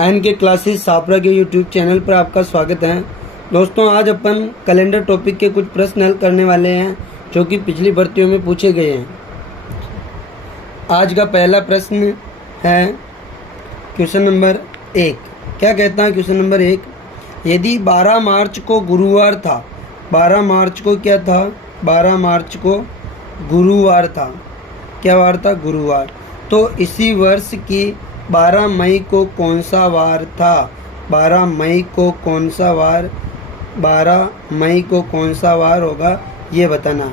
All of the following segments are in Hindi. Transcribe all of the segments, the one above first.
एन के क्लासेस छापरा के यूट्यूब चैनल पर आपका स्वागत है। दोस्तों, आज अपन कैलेंडर टॉपिक के कुछ प्रश्न हल करने वाले हैं जो कि पिछली भर्तियों में पूछे गए हैं। आज का पहला प्रश्न है क्वेश्चन नंबर 1। क्या कहता है क्वेश्चन नंबर 1? यदि 12 मार्च को गुरुवार था, 12 मार्च को क्या था? 12 मार्च को गुरुवार था। क्या वार था? गुरुवार। तो इसी वर्ष की 12 मई को कौन सा वार था? 12 मई को कौन सा वार 12 मई को कौन सा वार होगा, ये बताना।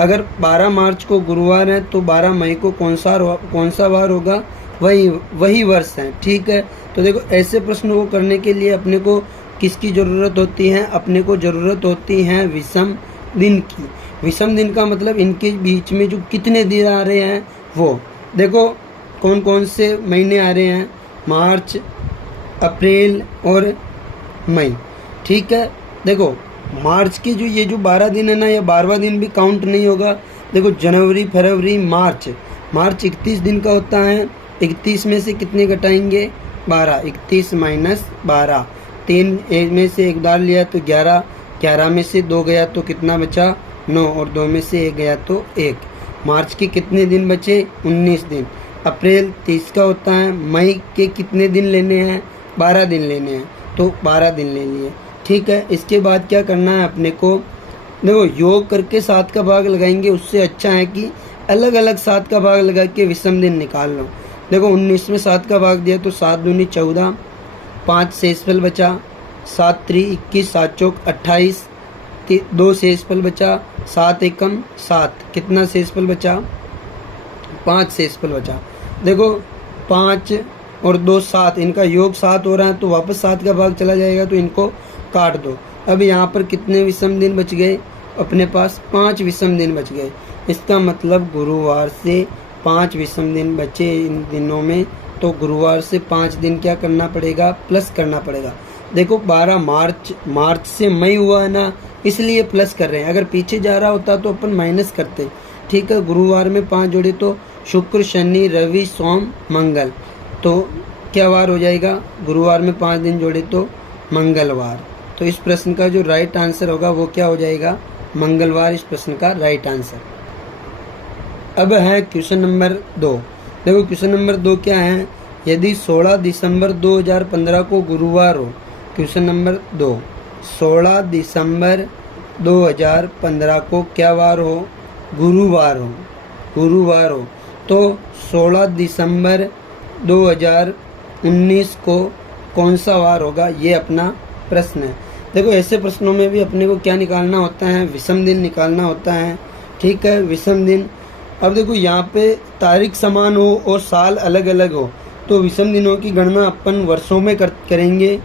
अगर 12 मार्च को गुरुवार है तो 12 मई को कौन सा वार होगा? वही वर्ष है। ठीक है। तो देखो, ऐसे प्रश्न को करने के लिए अपने को किसकी ज़रूरत होती है? अपने को ज़रूरत होती है विषम दिन की। विषम दिन का मतलब इनके बीच में जो कितने दिन आ रहे हैं वो। देखो, कौन कौन से महीने आ रहे हैं? मार्च, अप्रैल और मई। ठीक है। देखो, मार्च के ये जो 12 दिन है ना, या 12वां दिन भी काउंट नहीं होगा। देखो, जनवरी, फरवरी, मार्च 31 दिन का होता है। 31 में से कितने घटाएंगे? 12। 31 माइनस 12, 3 में से 1 डाल लिया तो 11, 11 में से 2 गया तो कितना बचा? 9, और 2 में से 1 गया तो 1। मार्च के कितने दिन बचे? 19 दिन। अप्रैल 30 का होता है। मई के कितने दिन लेने हैं? 12 दिन लेने हैं, तो 12 दिन ले लिए। ठीक है। इसके बाद क्या करना है अपने को? देखो, योग करके 7 का भाग लगाएंगे, उससे अच्छा है कि अलग अलग 7 का भाग लगा के विषम दिन निकाल लो। देखो, 19 में 7 का भाग दिया तो 7 दूनी 14, 5 शेषफल बचा, 7 त्रि 21, 7 चौक 28, 2 शेषफल बचा, 7 एकम 7, कितना शेषफल बचा? 5 शेषफल बचा। देखो, 5 और 2 7, इनका योग 7 हो रहा है तो वापस 7 का भाग चला जाएगा, तो इनको काट दो। अब यहाँ पर कितने विषम दिन बच गए? अपने पास 5 विषम दिन बच गए। इसका मतलब गुरुवार से 5 विषम दिन बचे इन दिनों में, तो गुरुवार से 5 दिन क्या करना पड़ेगा? प्लस करना पड़ेगा। देखो, 12 मार्च से मई हुआ है ना, इसलिए प्लस कर रहे हैं। अगर पीछे जा रहा होता तो अपन माइनस करते। ठीक है। गुरुवार में 5 जोड़े तो शुक्र, शनि, रवि, सोम, मंगल, तो क्या वार हो जाएगा? गुरुवार में 5 दिन जोड़े तो मंगलवार। तो इस प्रश्न का जो राइट आंसर होगा वो क्या हो जाएगा? मंगलवार इस प्रश्न का राइट आंसर। अब है क्वेश्चन नंबर 2। देखो, क्वेश्चन नंबर 2 क्या है? यदि 16 दिसंबर 2015 को गुरुवार हो। क्वेश्चन नंबर 2, 16 दिसंबर 2015 को क्या वार हो? गुरुवार हो। गुरुवार हो तो 16 दिसंबर 2019 को कौन सा वार होगा, ये अपना प्रश्न है। देखो, ऐसे प्रश्नों में भी अपने को क्या निकालना होता है? विषम दिन निकालना होता है। ठीक है, विषम दिन। अब देखो, यहाँ पे तारीख समान हो और साल अलग अलग हो तो विषम दिनों की गणना अपन वर्षों में करेंगे।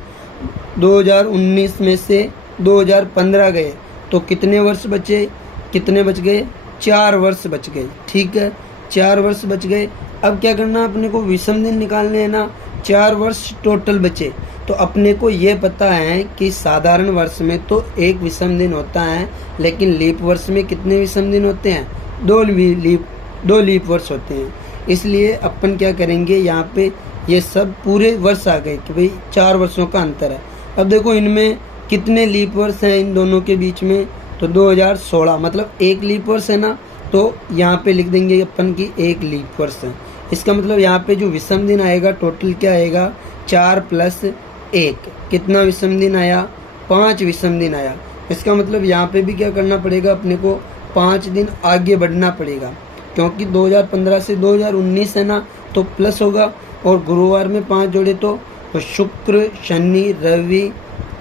2019 में से 2015 गए तो कितने वर्ष बचे? कितने बच गए? 4 वर्ष बच गए। ठीक है, 4 वर्ष बच गए। अब क्या करना है अपने को? विषम दिन निकालने हैं ना। 4 वर्ष टोटल बचे, तो अपने को ये पता है कि साधारण वर्ष में तो 1 विषम दिन होता है, लेकिन लीप वर्ष में कितने विषम दिन होते हैं? 2 लीप वर्ष होते हैं। इसलिए अपन क्या करेंगे, यहाँ पे ये सब पूरे वर्ष आ गए कि भाई 4 वर्षों का अंतर है। अब देखो, इनमें कितने लीप वर्ष हैं इन दोनों के बीच में? तो 2016, मतलब 1 लीप वर्ष है ना, तो यहाँ पे लिख देंगे अपन की 1 लीप वर्ष है। इसका मतलब यहाँ पे जो विषम दिन आएगा टोटल क्या आएगा? 4 + 1, कितना विषम दिन आया? 5 विषम दिन आया। इसका मतलब यहाँ पे भी क्या करना पड़ेगा अपने को? 5 दिन आगे बढ़ना पड़ेगा, क्योंकि 2015 से 2019 है ना, तो प्लस होगा। और गुरुवार में 5 जोड़े तो शुक्र, शनि, रवि,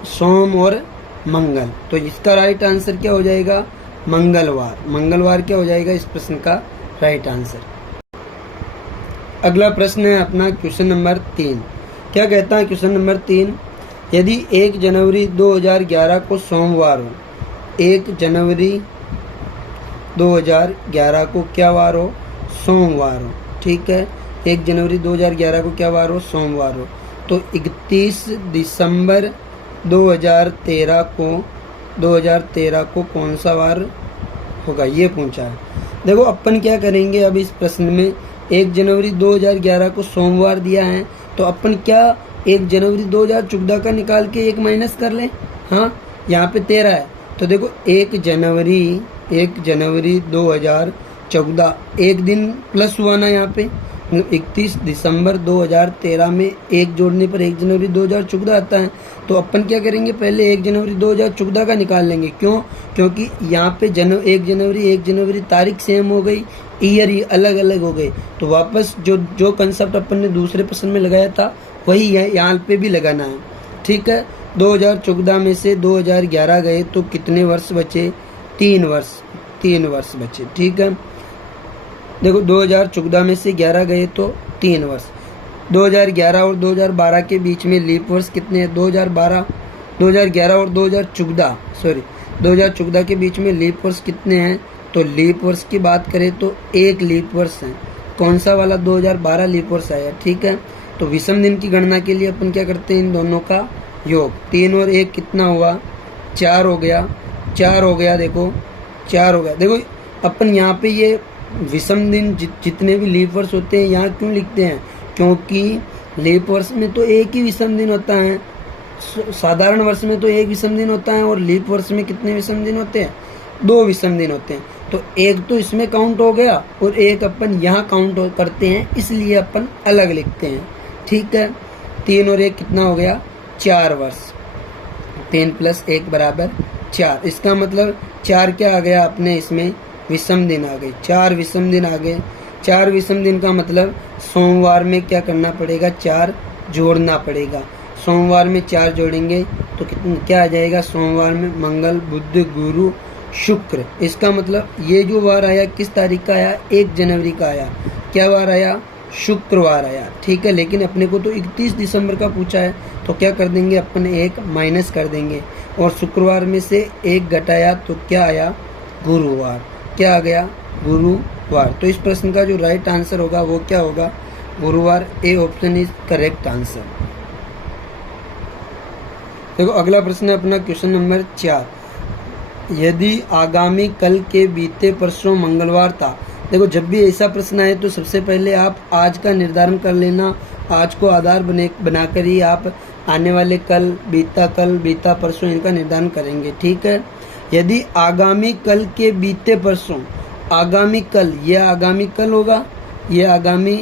सोम और मंगल, तो इसका राइट आंसर क्या हो जाएगा? मंगलवार। मंगलवार क्या हो जाएगा इस प्रश्न का राइट आंसर। अगला प्रश्न है अपना क्वेश्चन नंबर 3। क्या कहता है क्वेश्चन नंबर 3? यदि 1 जनवरी 2011 को सोमवार हो। 1 जनवरी 2011 को क्या वार हो? सोमवार हो। ठीक है, 1 जनवरी 2011 को क्या वार हो? सोमवार हो। तो 31 दिसंबर 2013 को कौन सा वार होगा, ये पूछा है। देखो, अपन क्या करेंगे अब इस प्रश्न में? 1 जनवरी 2011 को सोमवार दिया है, तो अपन क्या 1 जनवरी 2014 का निकाल के 1 माइनस कर लें। हाँ, यहाँ पे 13 है तो देखो 1 जनवरी 2014 एक दिन प्लस हुआ ना यहाँ पे, 31 दिसंबर 2013 में 1 जोड़ने पर 1 जनवरी 2014 आता है। तो अपन क्या करेंगे, पहले 1 जनवरी 2014 का निकाल लेंगे। क्यों? क्योंकि यहाँ पे 1 जनवरी तारीख सेम हो गई, ईयर अलग अलग हो गए। तो वापस जो कंसेप्ट अपन ने दूसरे प्रश्न में लगाया था वही है यहाँ पे भी लगाना है। ठीक है, 2014 में से 2011 गए तो कितने वर्ष बचे? 3 वर्ष बचे। ठीक है, देखो 2014 में से 11 गए तो 3 वर्ष। 2011 और 2012 के बीच में लीप वर्ष कितने हैं? 2011 और 2014 के बीच में लीप वर्ष कितने हैं? तो लीप वर्ष की बात करें तो 1 लीप वर्ष है। कौन सा वाला? 2012 लीप वर्ष आया। ठीक है, तो विषम दिन की गणना के लिए अपन क्या करते हैं, इन दोनों का योग। 3 और 1 कितना हुआ? 4 हो गया। देखो 4 हो गया। देखो अपन यहाँ पे ये विषम दिन जितने भी लीप वर्ष होते हैं यहाँ क्यों लिखते हैं? क्योंकि लीप वर्ष में तो एक ही विषम दिन होता है, साधारण वर्ष में तो एक विषम दिन होता है, और लीप वर्ष में कितने विषम दिन होते हैं? 2 विषम दिन होते हैं। तो एक तो इसमें काउंट हो गया और एक अपन यहाँ काउंट करते हैं, इसलिए अपन अलग लिखते हैं। ठीक है, 3 और 1 कितना हो गया? 4 वर्ष। 3 + 1 = 4। इसका मतलब 4 क्या आ गया अपने इसमें? विषम दिन आ गए। 4 विषम दिन आ गए। 4 विषम दिन का मतलब सोमवार में क्या करना पड़ेगा? 4 जोड़ना पड़ेगा। सोमवार में 4 जोड़ेंगे तो कितना क्या आ जाएगा? सोमवार में मंगल, बुध, गुरु, शुक्र। इसका मतलब ये जो वार आया किस तारीख का आया? 1 जनवरी का आया। क्या वार आया? शुक्रवार आया। ठीक है, लेकिन अपने को तो 31 दिसंबर का पूछा है, तो क्या कर देंगे अपन? 1 माइनस कर देंगे, और शुक्रवार में से 1 घटाया तो क्या आया? गुरुवार। क्या आ गया? गुरुवार। तो इस प्रश्न का जो राइट आंसर होगा वो क्या होगा? गुरुवार। A option is correct answer. देखो अगला प्रश्न है अपना क्वेश्चन नंबर 4। यदि आगामी कल के बीते परसों मंगलवार था। देखो जब भी ऐसा प्रश्न आए तो सबसे पहले आप आज का निर्धारण कर लेना। आज को आधार बनाकर ही आप आने वाले कल, बीता परसों इनका निर्धारण करेंगे। ठीक है, यदि आगामी कल के बीते परसों, आगामी कल, ये आगामी कल होगा, ये आगामी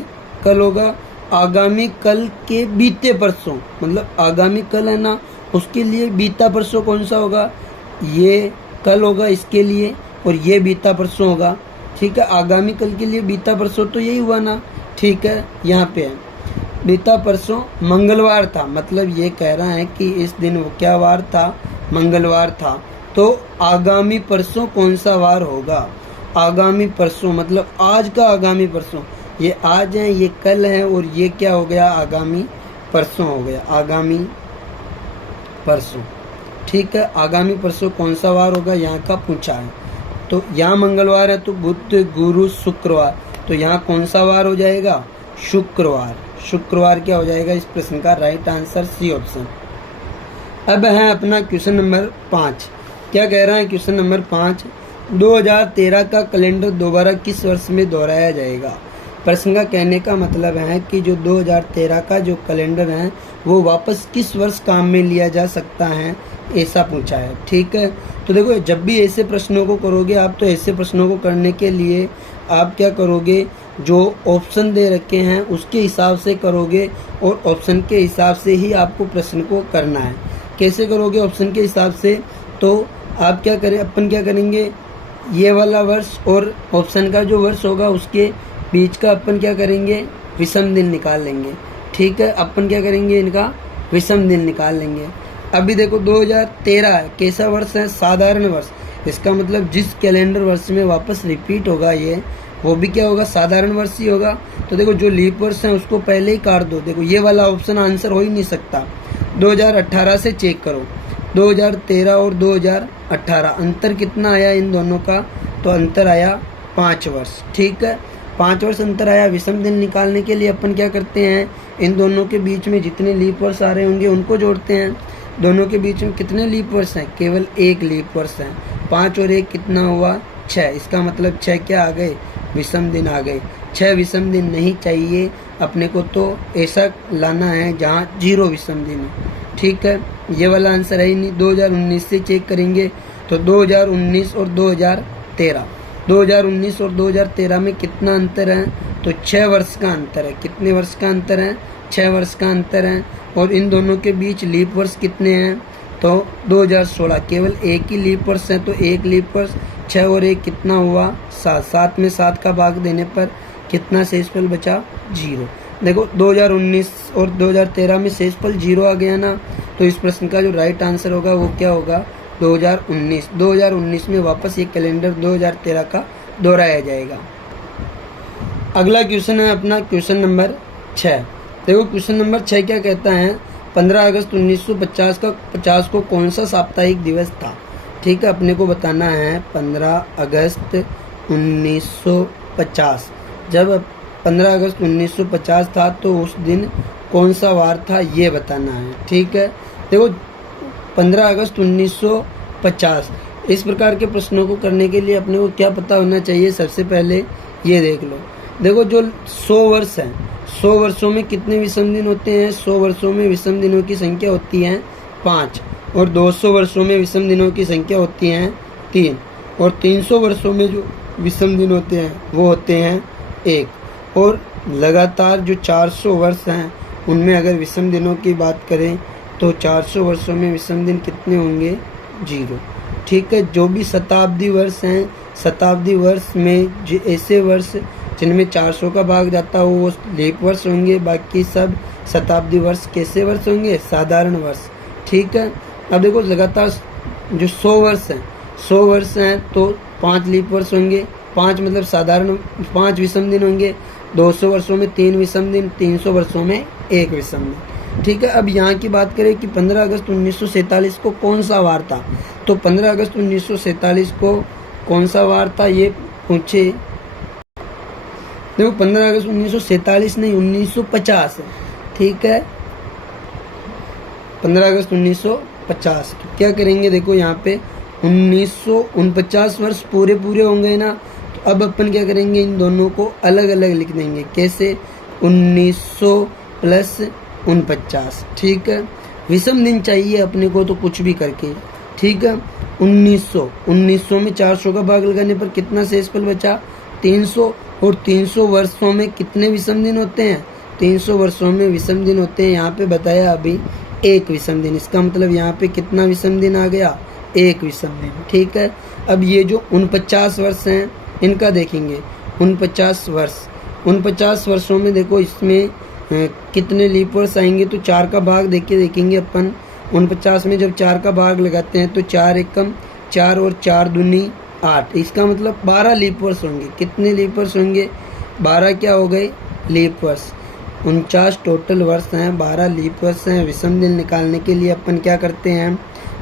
कल होगा। आगामी कल के बीते परसों मतलब आगामी कल है ना, उसके लिए बीता परसों कौन सा होगा? ये कल होगा इसके लिए, और ये बीता परसों होगा। ठीक है, आगामी कल के लिए बीता परसों तो यही हुआ ना। ठीक है, यहाँ पे है बीता परसों मंगलवार था, मतलब ये कह रहा है कि इस दिन वो क्या वार था? मंगलवार था। तो आगामी परसों कौन सा वार होगा? आगामी परसों मतलब आज का आगामी परसों, ये आज है, ये कल है, और ये क्या हो गया? आगामी परसों हो गया। आगामी परसों। ठीक है, आगामी परसों कौन सा वार होगा यहाँ का पूछा है। तो यहाँ मंगलवार है तो बुध, गुरु, शुक्रवार, तो यहाँ कौन सा वार हो जाएगा? शुक्रवार। शुक्रवार क्या हो जाएगा? इस प्रश्न का राइट आंसर सी ऑप्शन। अब है अपना क्वेश्चन नंबर 5। क्या कह रहा है क्वेश्चन नंबर 5? 2013 का कैलेंडर दोबारा किस वर्ष में दोहराया जाएगा? प्रश्न का कहने का मतलब है कि जो 2013 का जो कैलेंडर है वो वापस किस वर्ष काम में लिया जा सकता है, ऐसा पूछा है। ठीक है, तो देखो जब भी ऐसे प्रश्नों को करोगे आप, तो ऐसे प्रश्नों को करने के लिए आप क्या करोगे? जो ऑप्शन दे रखे हैं उसके हिसाब से करोगे, और ऑप्शन के हिसाब से ही आपको प्रश्न को करना है। कैसे करोगे ऑप्शन के हिसाब से? तो आप क्या करें, अपन क्या करेंगे, ये वाला वर्ष और ऑप्शन का जो वर्ष होगा उसके बीच का अपन क्या करेंगे? विषम दिन निकाल लेंगे। ठीक है, अपन क्या करेंगे? इनका विषम दिन निकाल लेंगे। अभी देखो 2013 है, कैसा वर्ष है? साधारण वर्ष। इसका मतलब जिस कैलेंडर वर्ष में वापस रिपीट होगा ये, वो भी क्या होगा? साधारण वर्ष ही होगा। तो देखो जो लीप वर्ष है उसको पहले ही काट दो। देखो ये वाला ऑप्शन आंसर हो ही नहीं सकता। 2018 से चेक करो, 2013 और 2018 अंतर कितना आया इन दोनों का? तो अंतर आया 5 वर्ष। ठीक है, 5 वर्ष अंतर आया। विषम दिन निकालने के लिए अपन क्या करते हैं? इन दोनों के बीच में जितने लीप वर्ष आ रहे होंगे उनको जोड़ते हैं। दोनों के बीच में कितने लीप वर्ष हैं? केवल 1 लीप वर्ष है। 5 और 1 कितना हुआ? 6। इसका मतलब 6 क्या आ गए? विषम दिन आ गए। 6 विषम दिन नहीं चाहिए अपने को, तो ऐसा लाना है जहाँ 0 विषम दिन हो। ठीक है, ये वाला आंसर है ही नहीं। 2019 से चेक करेंगे तो 2019 और 2013, 2019 और 2013 में कितना अंतर है, तो 6 वर्ष का अंतर है। कितने वर्ष का अंतर है, 6 वर्ष का अंतर है। और इन दोनों के बीच लीप वर्ष कितने हैं, तो 2016, केवल एक ही लीप वर्ष है, तो एक लीप वर्ष, 6 और 1 कितना हुआ, 7, 7 में 7 का भाग देने पर कितना शेषफल बचा, 0। देखो 2019 और 2013 में शेषफल 0 आ गया ना, तो इस प्रश्न का जो राइट आंसर होगा वो क्या होगा, 2019। 2019 में वापस ये कैलेंडर 2013 का दोहराया जाएगा। अगला क्वेश्चन है अपना क्वेश्चन नंबर 6। देखो क्वेश्चन नंबर 6 क्या कहता है, 15 अगस्त 1950 को कौन सा साप्ताहिक दिवस था। ठीक है, अपने को बताना है 15 अगस्त 1950, जब 15 अगस्त 1950 था तो उस दिन कौन सा वार था ये बताना है। ठीक है, देखो 15 अगस्त 1950 इस प्रकार के प्रश्नों को करने के लिए अपने को क्या पता होना चाहिए, सबसे पहले ये देख लो। देखो जो 100 वर्ष हैं, 100 वर्षों में कितने विषम दिन होते हैं, 100 वर्षों में विषम दिनों की संख्या होती है 5, और 200 वर्षों में विषम दिनों की संख्या होती है 3, और 300 वर्षों में जो विषम दिन होते हैं वो होते हैं 1, और लगातार जो 400 वर्ष हैं उनमें अगर विषम दिनों की बात करें तो 400 वर्षों में विषम दिन कितने होंगे, 0। ठीक है, जो भी शताब्दी वर्ष हैं, शताब्दी वर्ष में जो ऐसे वर्ष जिनमें 400 का भाग जाता हो वो लीप वर्ष होंगे, बाकी सब शताब्दी वर्ष कैसे वर्ष होंगे, साधारण वर्ष। ठीक है, अब देखो लगातार जो 100 वर्ष हैं, 100 वर्ष हैं तो 5 लीप वर्ष होंगे, 5 मतलब साधारण 5 विषम दिन होंगे, 200 वर्षों में 3 विषम दिन, 300 वर्षों में 1 विषम दिन। ठीक है, अब यहाँ की बात करें कि 15 अगस्त 1947 को कौन सा वार था, तो 15 अगस्त 1947 को कौन सा वार था ये पूछे। देखो 15 अगस्त 1947 नहीं 1950 है। ठीक है, 15 अगस्त 1950, तो क्या करेंगे, देखो यहाँ पे 1949 वर्ष पूरे होंगे ना, तो अब अपन क्या करेंगे, इन दोनों को अलग अलग लिख देंगे। कैसे, 1900 प्लस 49। ठीक है, विषम दिन चाहिए अपने को तो कुछ भी करके। ठीक है, 1900 में 400 का भाग लगाने पर कितना शेषफल बचा, 300, और 300 वर्षों में कितने विषम दिन होते हैं, 300 वर्षों में विषम दिन होते हैं, यहाँ पे बताया अभी 1 विषम दिन। इसका मतलब यहाँ पे कितना विषम दिन आ गया, 1 विषम दिन। ठीक है, अब ये जो 49 वर्ष हैं इनका देखेंगे, 49 वर्ष, 49 वर्षों में देखो इसमें कितने लीप वर्ष आएंगे, तो 4 का भाग देखेंगे अपन। 49 में जब 4 का भाग लगाते हैं तो 4 एकम 4 और 4 दूनी 8, इसका मतलब 12 लीप वर्ष होंगे। कितने लीप वर्ष होंगे, 12 क्या हो गए, लीप वर्ष। 49 टोटल वर्ष हैं, 12 लीप वर्ष हैं। विषम दिन निकालने के लिए अपन क्या करते हैं,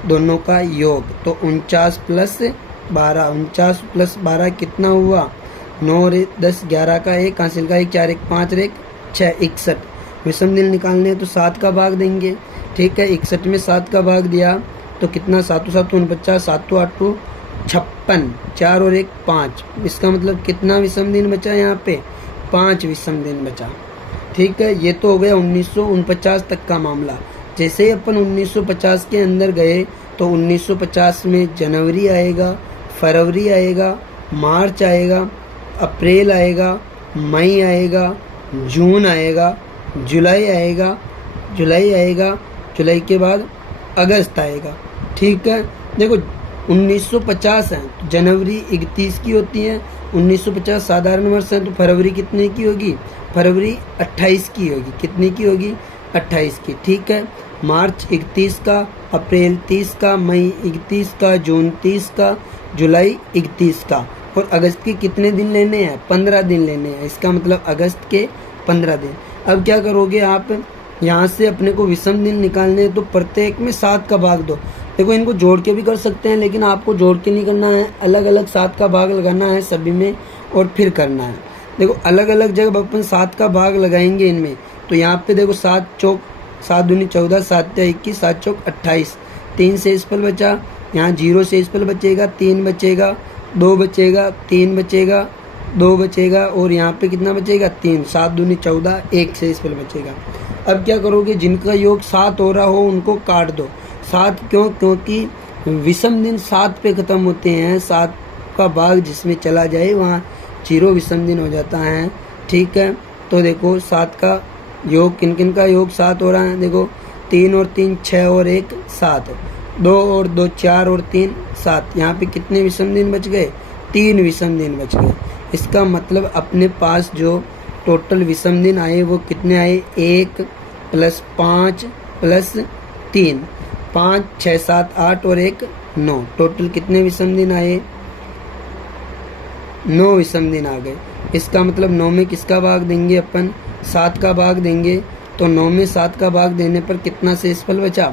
दोनों का योग, तो 49 प्लस 12, 49 प्लस 12 कितना हुआ, 9 और 10 11 का 1 हासिल का 1 4 1 5 1 6 61। विषम दिन निकालने हैं तो 7 का भाग देंगे। ठीक है, 61 में 7 का भाग दिया तो कितना, 7 7 49, 7 8 56, 4 और 1 5, इसका मतलब कितना विषम दिन बचा यहाँ पे, 5 विषम दिन बचा। ठीक है, ये तो हो गया 1949 तक का मामला। जैसे ही अपन 1950 के अंदर गए तो 1950 में जनवरी आएगा, फरवरी आएगा, मार्च आएगा, अप्रैल आएगा, मई आएगा, जून आएगा, जुलाई आएगा, जुलाई के बाद अगस्त आएगा। ठीक है, देखो 1950 है तो जनवरी 31 की होती है, 1950 साधारण वर्ष है तो फरवरी कितने की होगी, फरवरी 28 की होगी। कितने की होगी, 28 की। ठीक है, मार्च 31 का, अप्रैल 30 का, मई 31 का, जून 30 का, जुलाई 31 का, और अगस्त के कितने दिन लेने हैं, 15 दिन लेने हैं। इसका मतलब अगस्त के 15 दिन। अब क्या करोगे आप, यहाँ से अपने को विषम दिन निकालने हैं तो प्रत्येक में 7 का भाग दो। देखो इनको जोड़ के भी कर सकते हैं, लेकिन आपको जोड़ के नहीं करना है, अलग अलग 7 का भाग लगाना है सभी में और फिर करना है। देखो अलग अलग जब अपन 7 का भाग लगाएंगे इनमें, तो यहाँ पे देखो 7 चौक 7 दूनी 14, 7 या 21, 7 चौक 28, 3 शेषफल बचा, यहाँ 0 शेषफल बचेगा, 3 बचेगा, 2 बचेगा, 3 बचेगा, 2 बचेगा और यहाँ पे कितना बचेगा 3, 7 दूनी 14, 1 शेषफल बचेगा। अब क्या करोगे, जिनका योग 7 हो रहा हो उनको काट दो। 7 क्यों? क्योंकि विषम दिन 7 पे ख़त्म होते हैं। 7 का भाग जिसमें चला जाए वहाँ 0 विषम दिन हो जाता है। ठीक है, तो देखो 7 का योग, किन किन का योग 7 हो रहा है, देखो 3 और 3 6 और 1 7, 2 और 2 4 और 3 7। यहाँ पे कितने विषम दिन बच गए? 3 विषम दिन बच गए। इसका मतलब अपने पास जो टोटल विषम दिन आए वो कितने आए? 1 + 5 + 3, 5 6 7 8 और 1 9। टोटल कितने विषम दिन आए? 9 विषम दिन आ गए। इसका मतलब 9 में किसका भाग देंगे अपन? 7 का भाग देंगे। तो 9 में 7 का भाग देने पर कितना शेषफल बचा?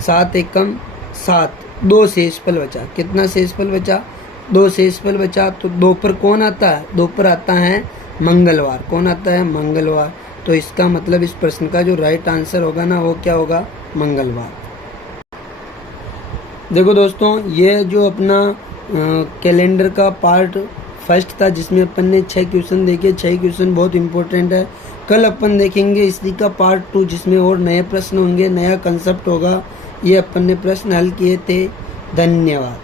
7 एकम 7, 2 शेषफल बचा। कितना शेषफल बचा? 2 शेषफल बचा। तो 2 पर कौन आता है? 2 पर आता है मंगलवार। कौन आता है? मंगलवार। तो इसका मतलब इस प्रश्न का जो राइट आंसर होगा ना वो क्या होगा? मंगलवार। देखो दोस्तों, ये जो अपना कैलेंडर का पार्ट फर्स्ट था जिसमें अपन ने 6 क्वेश्चन देखे। 6 क्वेश्चन बहुत इंपॉर्टेंट है। कल अपन देखेंगे इसी का पार्ट 2 जिसमें और नए प्रश्न होंगे, नया कंसेप्ट होगा। ये अपन ने प्रश्न हल किए थे। धन्यवाद।